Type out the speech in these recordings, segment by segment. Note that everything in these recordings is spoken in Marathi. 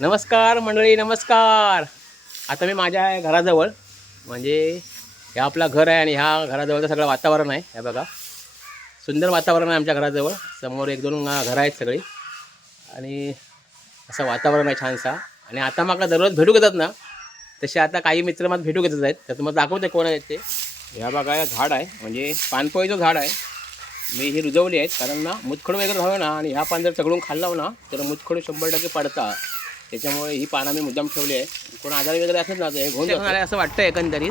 नमस्कार मंडळी नमस्कार. आता मी माझ्या घराजवळ म्हणजे हे आपला घर आहे आणि ह्या घराजवळचं सगळं वातावरण आहे हे बघा. सुंदर वातावरण आहे आमच्या घराजवळ. समोर एक दोन घरं आहेत सगळी. आणि असं वातावरण आहे छानसा. आणि आता मला दररोज भेटू घेतात ना तसे आता काही मित्र मला भेटू घेतात आहेत. तर तुम्हाला दाखवते कोण आहेत ते. ह्या बघा झाड आहे म्हणजे पानपोळीचं झाड आहे. मी ही रुजवली आहेत कारण ना मुतखडू वगैरे हवं ना आणि ह्या पान जर चघळून खाल्लाव ना तर मुतखडू शंभर टक्के पडतात. त्याच्यामुळे ही पानं मी मुद्दाम ठेवली आहे. कोण आजारी वगैरे असत ना हे घेऊन आले असं वाटतं एकंदरीत?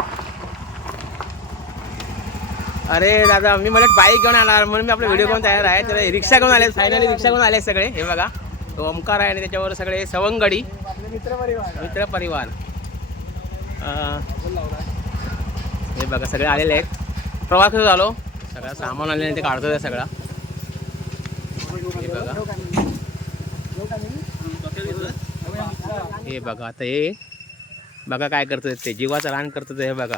अरे दादा मी मला बाईक घेऊन आला म्हणून मी आपला व्हिडिओ घेऊन तयार आहे. तर रिक्षा घेऊन आले फायनली रिक्षा घेऊन आले सगळे हे बघा. तो ओमकार आहे आणि त्याच्यावर सगळे सवंगडी. मित्र परिवार अं, हे बघा सगळे आलेले आहेत. प्रवास कसं झालो? सगळं सामान आलेलं ते काढतो आहे सगळा. हे बघा. हे बघा आता हे बघा काय करतात ते. जीवाचं रान करतात हे बघा.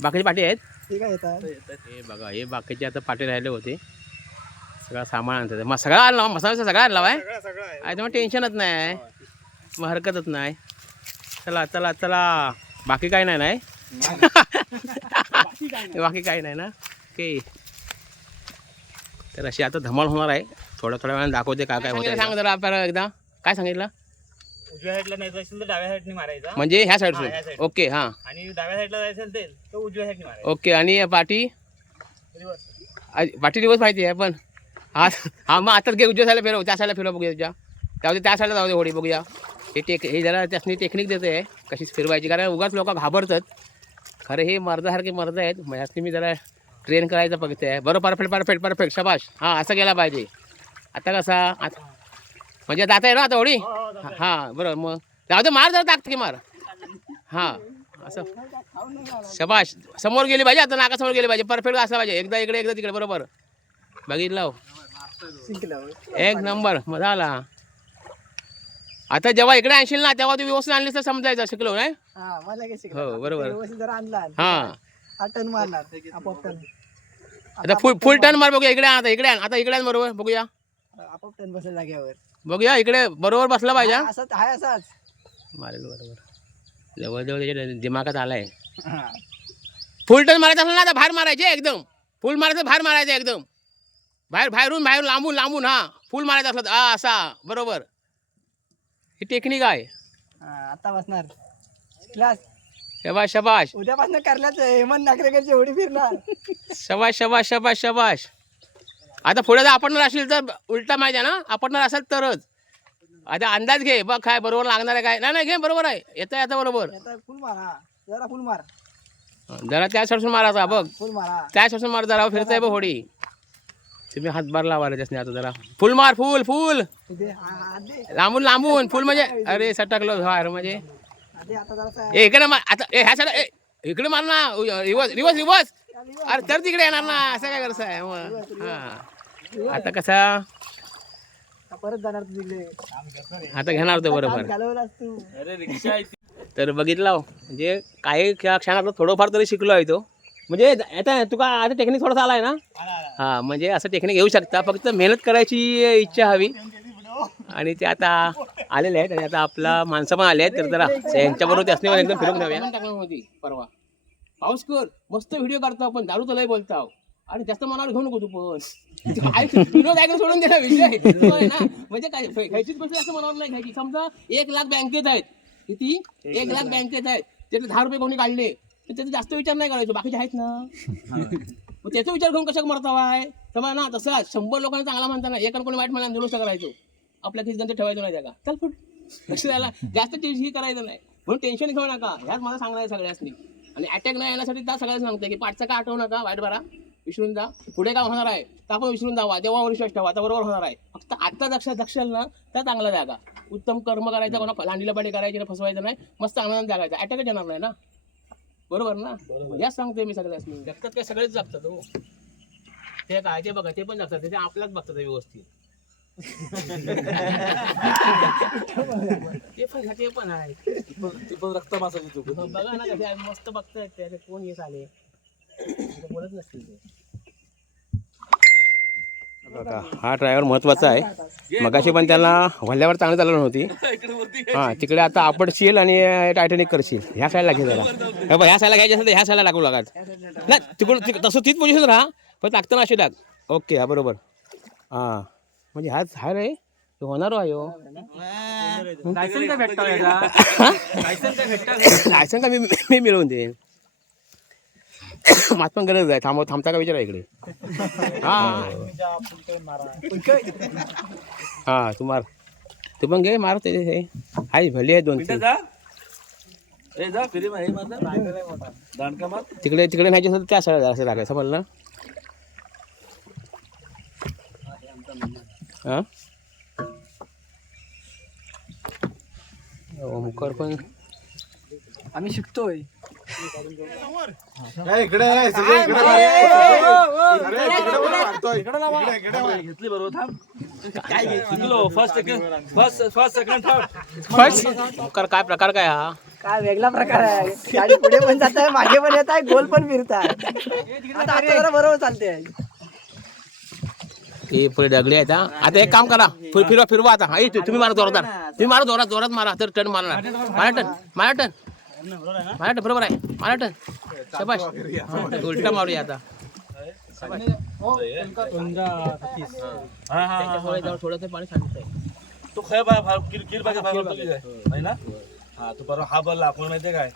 बाकीचे पाठी आहेत? हे बघा हे बाकीचे आता पाठी राहिले होते. सगळा सामान आणतात मग सगळा आणला मसाला सगळा आणला आहे. मग टेन्शनच नाही. आहे मग हरकतच नाही. चला चला चला. बाकी काय नाही नाही? बाकी काही नाही ना? ओके. तर अशी आता धमाल होणार आहे. थोड्या थोड्या वेळाने दाखवते काय काय होतं सांग जरा आपल्याला एकदा. काय सांगितलं? उजव्या साईडला नाही असेल तर डाव्या साईडने मारायचा. म्हणजे ह्या हा, ह्या side. ओके हां. आणि डाव्या साईडला जायचं असेल तेल तर उजव्या साईडने मारायचा. ओके आणि पाठी Reverse. पाठी दिवस माहिती आहे पण हा हा मग आता घे उजव्या साईडला फिरव त्या साईडला फिरव बघूया तुझ्या. जाऊ दे त्या साईडला जाऊ दे होडी बघूया. हे टेक हे जरा त्यासनी टेक्निक देते आहे कशी फिरवायची कारण उगाच लोक घाबरतात. खरं हे मर्दासारखे मर्द आहेत मग मी जरा ट्रेन करायचं बघते आहे. बरं परफेक्ट परफेक्ट परफेक्ट शबाश हां असं गेला पाहिजे. आता कसा? आता म्हणजे जाता आहे ना आता होडी हो, हो. हां बरोबर मग जाऊ दे मार जरा टाकते की मार. हां असं. शबाश समोर गेली पाहिजे आता नाकासमोर गेली पाहिजे परफेक्ट असला पाहिजे. एकदा इकडे एकदा तिकडे बरोबर. बघितलं हो. एक नंबर मजा आला. आता जेव्हा इकडे आणशील ना तेव्हा तू व्यवस्थित आणलीस तर समजायचं शिकलो नाही? हा, मला काय शिकलं. हो, बरोबर. हा. आता फुल फुल टर्न मार बघूया इकडे आता इकडे आण आता इकडे आण बरोबर बघूया. आपोआप टन बसेल बघूया इकडे बरोबर बसला पाहिजे हा. असंच हाय असाच मारेल बरोबर. जवळजवळ त्याच्या दिमागात आलाय. हा. फुल टर्न मारायचं असलं ना आता बाहेर मारायचे एकदम. फुल मारायचं बाहेर मारायचं एकदम. बाहेर बाहेरून बाहेरून लांबून लांबून हा. फुल मारायचं असलं तर हा असा बरोबर. ही टेक्निक आहे. हा, आता बसणार. क्लास. शबाश शबाश. उद्यापासून करल्याच हेमंत नागरेकरची होडी फिरणार. शबाश शबाश शबाश शबाश. आता पुढे जर आपण असेल तर उलटा माहिती आहे ना आपण असेल तरच. आता अंदाज घे बघ काय बरोबर लागणार आहे काय. नाही नाही घे बरोबर आहे. येतं आता बरोबर. आता फुल मारा. जरा फुल मार. जरा त्या साईडसून मारायचा बघ. फुल मारा. त्या साईडसून मार जरा फिरतंय बघ होडी. तुम्ही हातभार लावायला त्यासनी आता जरा. फुल मार फुल फुल. हा, लांबून लांबून फुल म्हणजे अरे सटकलो बाहेर म्हणजे. ए इकडे आता ए ह्या साईड इकडे मार ना. Reverse reverse reverse. अरे तर तिकडे येणार ना असं काय करत आहे मग हां. आता कसा? परत जाणार तू तिकडे आता घेणार होतो बरोबर. तर बघितलं म्हणजे काही क्षणात थोडंफार तरी शिकलो आहे तो. म्हणजे आता तुका आता टेक्निक थोडासा आला आहे ना? हां म्हणजे असं टेक्निक येऊ शकता. फक्त मेहनत करायची इच्छा हवी. आणि ते आता आलेले आहेत आणि आता आपला माणसं पण आले आहेत तर जरा यांच्याबरोबर ते असणे एकदम फिरून घ्याव्या होती परवा. पाऊस कर. मस्त व्हिडिओ काढतो आपण. दारू तर लय बोलतो आणि जास्त मनावर घेऊ नको तू पण. काय विनोद ऐकून सोडून दिला विषय? ना. म्हणजे काय खायचीच गोष्ट असं मनावर नाही खायची समजा एक लाख बँकेत आहेत. किती? एक लाख बँकेत आहेत. त्याचे दहा रुपये कोणी काढले? तर त्याचा जास्त विचार नाही करायचो. बाकीचे आहेत ना. मग त्याचा विचार करून कसा मरता आहे? समजा ना तसं शंभर लोकांना चांगला म्हणताना एकाला कोणी वाईट मला दुरुस्त करायचो. आपल्या गंत ठेवायचो नाही त्याला. चल फुट. लक्ष द्यायला. जास्त टेन्शन ही करायचं नाही. म्हणून टेन्शन घेऊ नका. ह्याच मला सांगणार आहे सगळ्यासनी. आणि अटॅक नाही येण्यासाठी त्या सगळ्यांना सांगते की पाठचा का आठवू नका वाईट बरा. विसरून जा. पुढे काय होणार आहे? तर आपण विसरून जावा. देवावर विश्वास ठेवा आता बरोबर होणार आहे. फक्त आता लक्षात दक्षल ना त्या चांगला जागा. उत्तम कर्म करायचं कोणा लांडीला पाणी करायची ना फसवायचं नाही. मस्त आनंद जागायचा. अटॅकच येणार नाही ना? बरोबर ना? याच सांगतोय मी सगळ्यासनी. जगतात काय सगळेच जगतात हो. ते काय ते बघा ते पण जगतात. ते आपल्याच बघतात व्यवस्थित. ते पण ते पण आहे. ती पण रक्त मासाची चूक बघा ना कसे आहे, मस्त बघतायत ते अरे कोण येत आले ते बोलत नसतील ते. बघा हा ड्रायव्हर महत्त्वाचा आहे. मगाशी पण त्याला वल्ल्यावर चांगलं चालवलं नव्हती. इकडे वरती हां तिकडे आता आपटशील आणि टायटॅनिक करशील. ह्या साईडला घे जरा. हे बघ ह्या साईडला घ्यायचं असेल तर ह्या साईडला लागू लागत नाही तिकडून तिक- तसं तीच पोझिशन राहा. पण लागताना अशी लाग ओके हा बरोबर. हां. म्हणजे हाच हा रे हे? होणार आहे हो लायसन का मी मी मिळवून देईन. माझ पण गरज आहे. थांबव थांबता का विचारा इकडे? हां. हां. तू मार. तू पण घे मार ते हे आहे भली आहे दोन तीन. जा. ए जा फिरी हे माझा दांडका मार. तिकडे तिकडे न्यायचे असेल तर त्या साईड असं लागायचं समजलं हां? ओमकर पण. आम्ही शिकतोय. घेतली बरोबर. थांब. काय घेतलो first second first first second third Omkar काय प्रकार काय हा? काय वेगळा प्रकार आहे. गाडी पुढे पण जात आहे मागे पण येत आहे गोल पण फिरत आहे आता आता जरा बरोबर चालते हे पुढे डगले आहेत हा. आता एक काम करा. फिर- फिरवा फिरवा आता. हा इथे तुम्ही मारा जोरात तुम्ही मारा जोरात जोरात मारा. तर टन मारणार. मारा टन मारा टन मारा टन बरोबर आहे. मारा टन शबाश हा, उलटा मारूया आता. हा हा हा त्याच्यामुळे थोडंसं पाणी सांगतंय तो खय बा भा- किर किर बागे भाग होतो की काय नाही ना? हा तू परवा हा आपण माहितीये काय?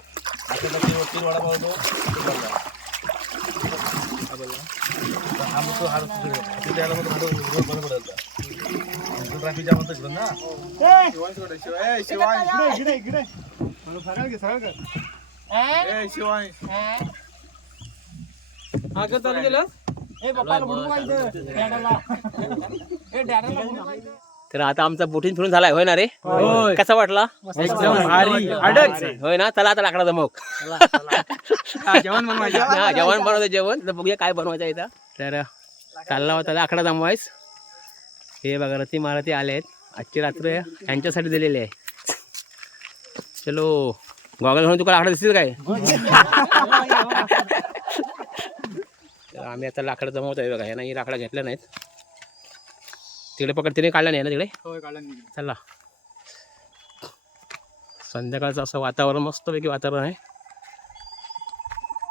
आता तो किर किर वडा बोलतो तो बोलला. हा बोलला तर हा मग तो हा तिकडे तिकडे आला मग तो रोड बरोबर होता ट्रॅफिक जाम होतं इकडं ना तर आता आमचा बोटिंग फिरून झालाय होय ना रे? कसा वाटला? होय ना? चला आता लाकडा जमक जेवण बनवायचं जेवण. तर बघूया काय बनवायचं आहे इथं. तर चालला होता लाकडा जमवायस. हे बघा रती मारुती आले आहेत आजची रात्र यांच्यासाठी दिलेली आहे. चलो गॉगल म्हणून तुला लाकडं दिसतील काय? तर आम्ही आता लाकडं जमवत आहे बघा. यांना ही लाकडं घेतल्या नाहीत. तिकडे पकड तिने काढला नाही ना तिकडे? चला. संध्याकाळचं असं वातावरण मस्तपैकी वातावरण आहे.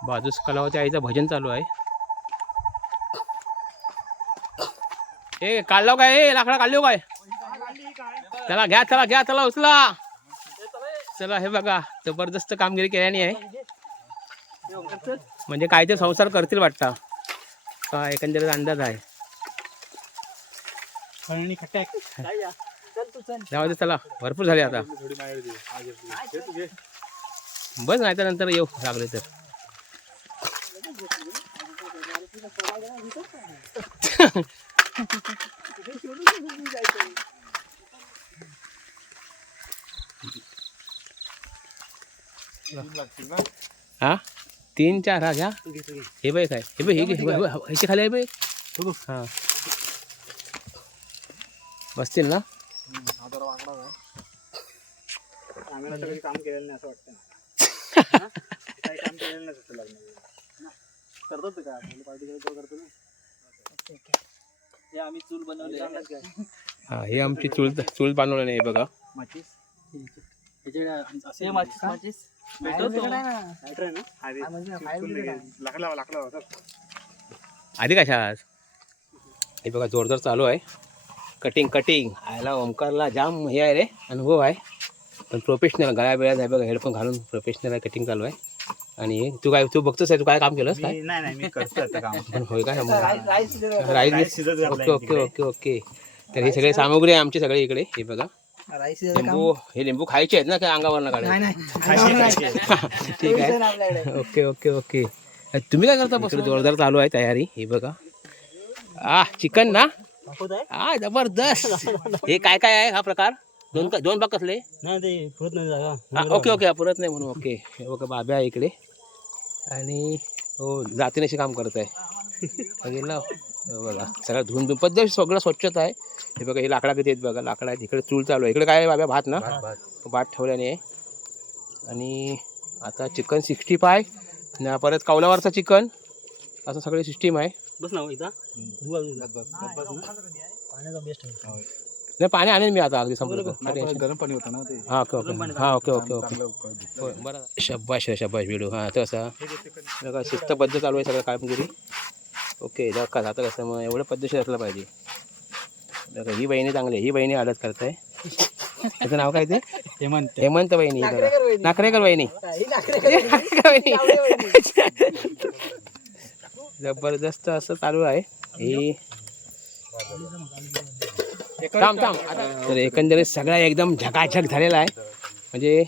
बाजूस कलावती आईचं भजन चालू आहे. ए काढलो काय? ए लाकडा काढलो काय? चला घ्या चला घ्या चला उचला. चला हे बघा जबरदस्त कामगिरी केल्याने आहे. म्हणजे काय ते संसार करतील वाटतं. का एकंदरीत अंदाज आहे. जाऊ दे चला. भरपूर झाले आता. बस नाही तर नंतर येऊ लागले तर. हा? तीन चार हा? घ्या हे बाई काय. हे बाई हे घे, हे ह्याच्या खाली आहे बाई हा. बसतील ना? काम केलेलं नाही असं वाटतं काही काम केलेलं नाही असं लग्न करतो तू का पार्टी करतो ना हे आम्ही चूल बनवले हा हे आमची चूल चूल बनवलं नाही बघा. आधी कशा आज हे बघा जोरदार चालू आहे. Cutting cutting. आयला ओमकारला जाम हे आहे रे अनुभव आहे. पण प्रोफेशनल गळ्या बिळ्यात आहे बघा हेडफोन घालून प्रोफेशनल आहे कटिंग चालू आहे. आणि हे तू काय तू बघतोस आहे तू काय काम केलंस काय? नाही नाही मी करतो आता काम. पण होय काय rice okay okay okay okay. तर ही सगळी सामग्री आहे आमची सगळी इकडे हे बघा. राईस लिंबू हे लिंबू खायचे आहेत ना काय अंगावर काढायचे? नाही नाही. ठीक आहे. Okay okay okay. तुम्ही काय करता? बसून? जोरदार चालू आहे तयारी हे बघा. आ चिकन ना? आ जबरदस्त. हे काय काय आहे हा प्रकार? दोन का- दोन भाग कसले नाही ते होत नाही जागा. हा, ओके ओके पुरत नाही म्हणून ओके. हे बघा बाब्या आहे इकडे. आणि हो जातीनेशी काम करत आहे. बघितलं हे बघा सगळं धुवून धुवून पद्धत सगळं स्वच्छता आहे. हे बघा हे लाकडा किती आहेत बघा लाकडा आहेत. इकडे चूल चालू आहे. इकडे काय आहे बाब्या? भात ना? भात ठेवल्याने. आहे आणि आता चिकन सिक्स्टी फाय. आणि परत कौलावरचा चिकन. असं सगळी सिस्टीम आहे. बस ना हो इथं. पाण्याचा बेस्ट आहे नाही पाणी आणेन मी आता अगदी संपलं तर. गरम पाणी होतं ना ते. हा ओके ओके. हा ओके ओके ओके. होय, बरं. शब्बाश रे शब्बाश व्हिडिओ हां तर असं बघा शिस्तबद्ध चालू आहे सगळं कामगिरी. ओके का आता कसं? मग एवढं पद्धतशीर असलं पाहिजे. बघा ही बहिणी चांगली आहे. ही बहिणी आडत करताय. त्याचं नाव काय ते? हेमंत. हेमंत बहिणी. बघा नाकरेकर बहिणी. नाकरेकर बहिणी. जबरदस्त असं चालू आहे. ही थांब थांब. तर एकंदरीत सगळा एकदम झकाझक झालेला आहे. म्हणजे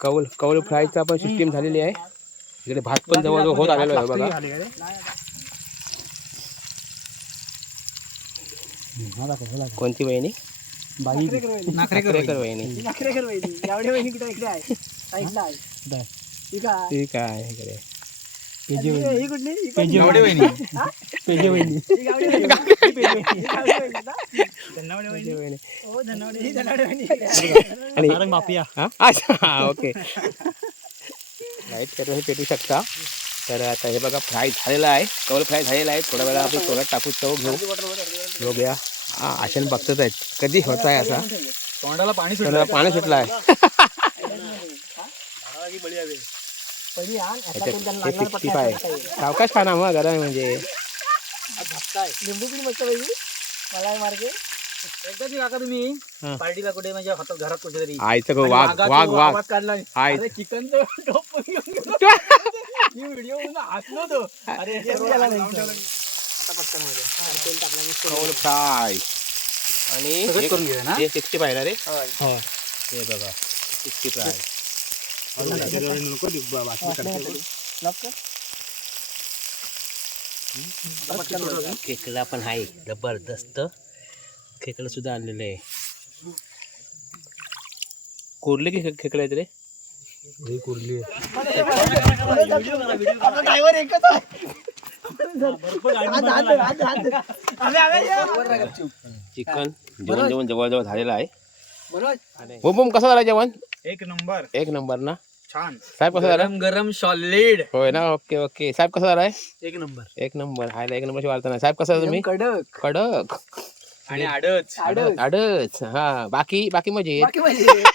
कौल कौल फ्रायचा पण सिस्टीम झालेली आहे. इकडे भात पण जवळजवळ होत आलेलो आहे बघा. कोणती बहिणी नाकरेकर बहिणी ठीक आहे इकडे. हा हा ओके लाइट पेटू पेटू शकता तर आता हे बघा फ्राय झालेला आहे कवल फ्राय झालेला आहे थोड्या वेळा आपण तोड्यात टाकू तो घेऊ बघूया हा आशन बघतच आहेत कधी होत आहे असा तोंडाला पाणी तर पाणी सुटलं आहे सिक्स्टी फाय सावकाश खाना मग गरम म्हणजे. एकदा ती काका तुम्ही. पार्टीला कुठे म्हणजे घरात गो वाघ वाघ वाघ. काढला आय टोप. मी व्हिडिओ हसलो तो अरे त्याला नाही. आता पटकनमध्ये. कवल फ्राय. आणि? हे सिक्स्टी रे. हे बघा सिक्स्टी फ्राय. खेकडा पण आहे जबरदस्त खेकडा सुद्धा आणलेलं आहे कोरले की खेकडे आहेत रे कुरली एकच चिकन जेवण जेवण जवळजवळ झालेलं आहे. बुम बुम कसं झालं जेवण? एक नंबर. एक नंबर ना? छान. साहेब कसं झालं? गरम गरम सॉलिड होय ना? Okay okay. साहेब कसं झालाय? एक नंबर. एक नंबर. हायला एक नंबरची वार्ता नाही. साहेब कसं आहे तुम्ही? कडक. कडक. आणि आडच. आडच. हा. बाकी बाकी मजे बाकी म्हणजे